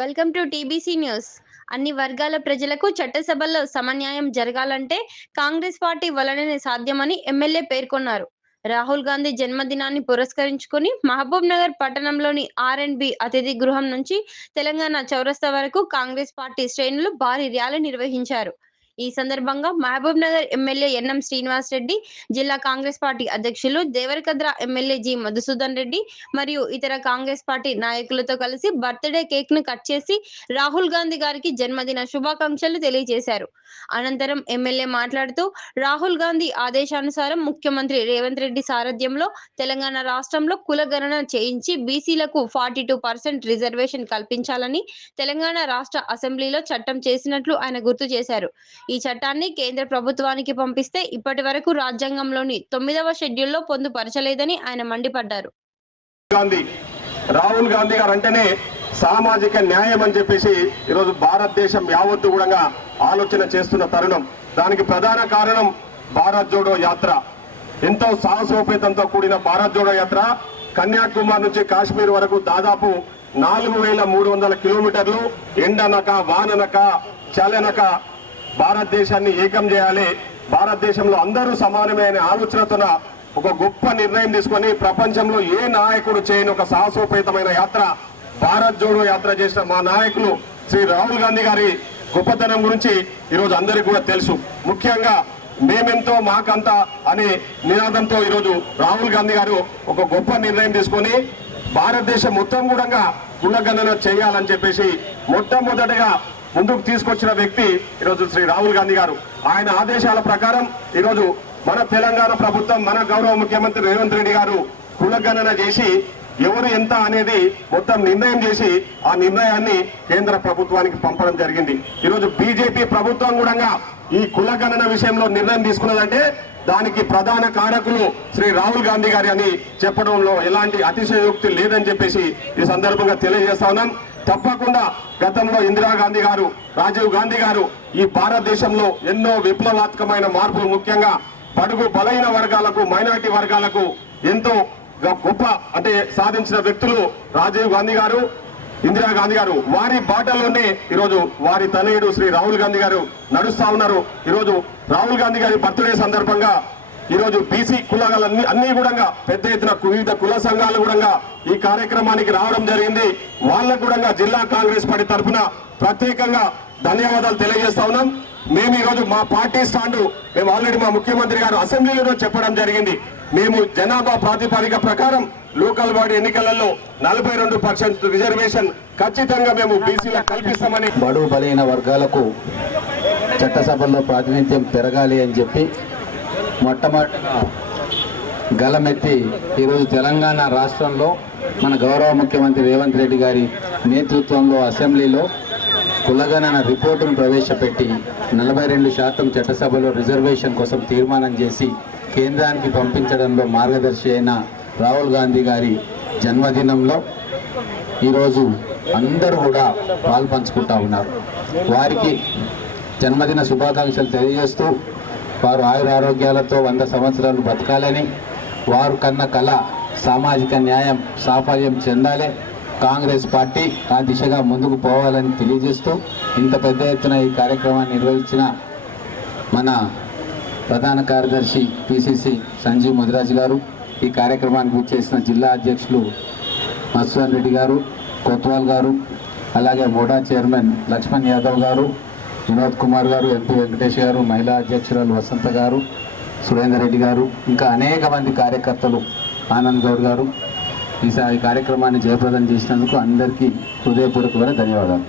Welcome to TBC news అన్ని వర్గాల ప్రజలకు చట్టసభల్లో సమన్యాయం జరగాలంటే కాంగ్రెస్ పార్టీ వలననే సాధ్యమని ఎమ్మెల్యే పేర్కొన్నారు. రాహుల్ గాంధీ జన్మదినాన్ని పురస్కరించుకుని మహబూబ్ నగర్ పట్టణంలోని ఆర్ అండ్ బి అతిథి గృహం నుంచి తెలంగాణ చౌరస్తా వరకు కాంగ్రెస్ పార్టీ శ్రేణులు భారీ ర్యాలీ నిర్వహించారు. ఈ సందర్భంగా మహబూబ్ నగర్ ఎమ్మెల్యే ఎన్ఎం శ్రీనివాస్ రెడ్డి జిల్లా కాంగ్రెస్ పార్టీ అధ్యక్షులు దేవరకద్ర ఎమ్మెల్యే జి మధుసూదన్ రెడ్డి మరియు ఇతర కాంగ్రెస్ పార్టీ నాయకులతో కలిసి బర్త్డే కేక్ను కట్ చేసి రాహుల్ గాంధీ గారికి జన్మదిన శుభాకాంక్షలు తెలియజేశారు. అనంతరం ఎమ్మెల్యే మాట్లాడుతూ రాహుల్ గాంధీ ఆదేశానుసారం ముఖ్యమంత్రి రేవంత్ రెడ్డి సారథ్యంలో తెలంగాణ రాష్ట్రంలో కులగణన చేయించి బీసీలకు ఫార్టీ టూ పర్సెంట్ రిజర్వేషన్ కల్పించాలని తెలంగాణ రాష్ట్ర అసెంబ్లీలో చట్టం చేసినట్లు ఆయన గుర్తు చేశారు. ఈ చట్టాన్ని కేంద్ర ప్రభుత్వానికి పంపిస్తే ఇప్పటి వరకు రాజ్యాంగంలోని తొమ్మిదవ షెడ్యూల్లో పొందుపరచలేదని ఆయన మండిపడ్డారు. గాంధీ రాహుల్ గాంధీ గారు అంటేనే సామాజిక న్యాయం అని చెప్పేసి ఈరోజు భారతదేశం యావత్తు కూడా ఆలోచన చేస్తున్న తరుణం. దానికి ప్రధాన కారణం భారత్ జోడో యాత్ర. ఎంతో సాహసోపేతంతో కూడిన భారత్ జోడో యాత్ర కన్యాకుమారి నుంచి కాశ్మీర్ వరకు దాదాపు నాలుగు వేల మూడు వందల కిలోమీటర్లు ఎండనక వాననక చలనక భారతదేశాన్ని ఏకం చేయాలి. భారతదేశంలో అందరూ సమానమే అనే ఆలోచనతోన ఒక గొప్ప నిర్ణయం తీసుకొని ప్రపంచంలో ఏ నాయకుడు చేయని ఒక సాహసోపేతమైన యాత్ర భారత్ జోడో యాత్ర చేసిన మా నాయకులు శ్రీ రాహుల్ గాంధీ గారి గొప్పతనం గురించి ఈరోజు అందరికీ కూడా తెలుసు. ముఖ్యంగా మేమెంతో మాకంత అనే నినాదంతో ఈరోజు రాహుల్ గాంధీ గారు ఒక గొప్ప నిర్ణయం తీసుకొని భారతదేశం మొత్తం కూడా గుణగణన చేయాలని చెప్పేసి మొట్టమొదటగా ముందుకు తీసుకొచ్చిన వ్యక్తి ఈరోజు శ్రీ రాహుల్ గాంధీ గారు. ఆయన ఆదేశాల ప్రకారం ఈరోజు మన తెలంగాణ ప్రభుత్వం మన గౌరవ ముఖ్యమంత్రి రేవంత్ రెడ్డి గారు కులగణన చేసి ఎవరు ఎంత అనేది మొత్తం నిర్ణయం చేసి ఆ నిర్ణయాన్ని కేంద్ర ప్రభుత్వానికి పంపడం జరిగింది. ఈరోజు బీజేపీ ప్రభుత్వం కూడా ఈ కులగణన విషయంలో నిర్ణయం తీసుకున్నదంటే దానికి ప్రధాన కారకులు శ్రీ రాహుల్ గాంధీ గారి అని చెప్పడంలో ఎలాంటి అతిశయోక్తి లేదని చెప్పేసి ఈ సందర్భంగా తెలియజేస్తా ఉన్నాం. తప్పకుండా గతంలో ఇందిరాగాంధీ గారు రాజీవ్ గాంధీ గారు ఈ భారతదేశంలో ఎన్నో విప్లవాత్మకమైన మార్పులు ముఖ్యంగా పడుగు బలైన వర్గాలకు మైనారిటీ వర్గాలకు ఎంతో గొప్ప అంటే సాధించిన వ్యక్తులు రాజీవ్ గాంధీ గారు ఇందిరాగాంధీ గారు. వారి బాటలోనే ఈరోజు వారి తనయుడు శ్రీ రాహుల్ గాంధీ గారు నడుస్తా ఉన్నారు. ఈరోజు రాహుల్ గాంధీ గారి బర్త్డే సందర్భంగా ఈరోజు బీసీ కులాలన్నీ అన్ని కూడా పెద్ద ఎత్తున వివిధ కుల సంఘాలు కూడా ఈ కార్యక్రమానికి రావడం జరిగింది. వాళ్ళకు కూడా జిల్లా కాంగ్రెస్ పార్టీ తరఫున ప్రత్యేకంగా ధన్యవాదాలు తెలియజేస్తా ఉన్నాం. మేము ఈరోజు మా పార్టీ స్టాండు మేము ఆల్రెడీ మా ముఖ్యమంత్రి గారు అసెంబ్లీలో చెప్పడం జరిగింది. మేము జనాభా ప్రాతిపదిక ప్రకారం లోకల్ బాడీ ఎన్నికలలో నలభై రెండు పర్సెంట్ రిజర్వేషన్ ఖచ్చితంగా మేము బీసీలకు కల్పిస్తామని బడుగు బలైన వర్గాలకు చట్టసభల్లో ప్రాతినిధ్యం పెరగాలి అని చెప్పి మొట్టమొదటిగా గలమెత్తి ఈరోజు తెలంగాణ రాష్ట్రంలో మన గౌరవ ముఖ్యమంత్రి రేవంత్ రెడ్డి గారి నేతృత్వంలో అసెంబ్లీలో కులగణన రిపోర్టును ప్రవేశపెట్టి నలభై రెండు శాతం చట్టసభలో రిజర్వేషన్ కోసం తీర్మానం చేసి కేంద్రానికి పంపించడంలో మార్గదర్శి అయిన రాహుల్ గాంధీ గారి జన్మదినంలో ఈరోజు అందరూ కూడా పాల్పంచుకుంటా ఉన్నారు. వారికి జన్మదిన శుభాకాంక్షలు తెలియజేస్తూ వారు ఆయురారోగ్యాలతో వంద సంవత్సరాలు బతకాలని వారు కన్న కళ సామాజిక న్యాయం సాఫల్యం చెందాలి. కాంగ్రెస్ పార్టీ ఆ దిశగా ముందుకు పోవాలని తెలియజేస్తూ ఇంత పెద్ద ఎత్తున ఈ కార్యక్రమాన్ని నిర్వహించిన మన ప్రధాన కార్యదర్శి పిసిసి సంజీవ్ ముదిరాజ్ గారు ఈ కార్యక్రమానికి విచ్చేసిన జిల్లా అధ్యక్షులు మత్స్వాన్ రెడ్డి గారు కొత్వాల్ గారు అలాగే మోడా చైర్మన్ లక్ష్మణ్ యాదవ్ గారు వినోద్ కుమార్ గారు ఎంపీ వెంకటేష్ గారు మహిళా అధ్యక్షురాలు వసంత గారు సురేందర్ రెడ్డి గారు ఇంకా అనేక మంది కార్యకర్తలు ఆనంద్ గౌడ్ గారు. ఈసారి ఈ కార్యక్రమాన్ని జయప్రదం చేసినందుకు అందరికీ హృదయపూర్వకమైన ధన్యవాదాలు.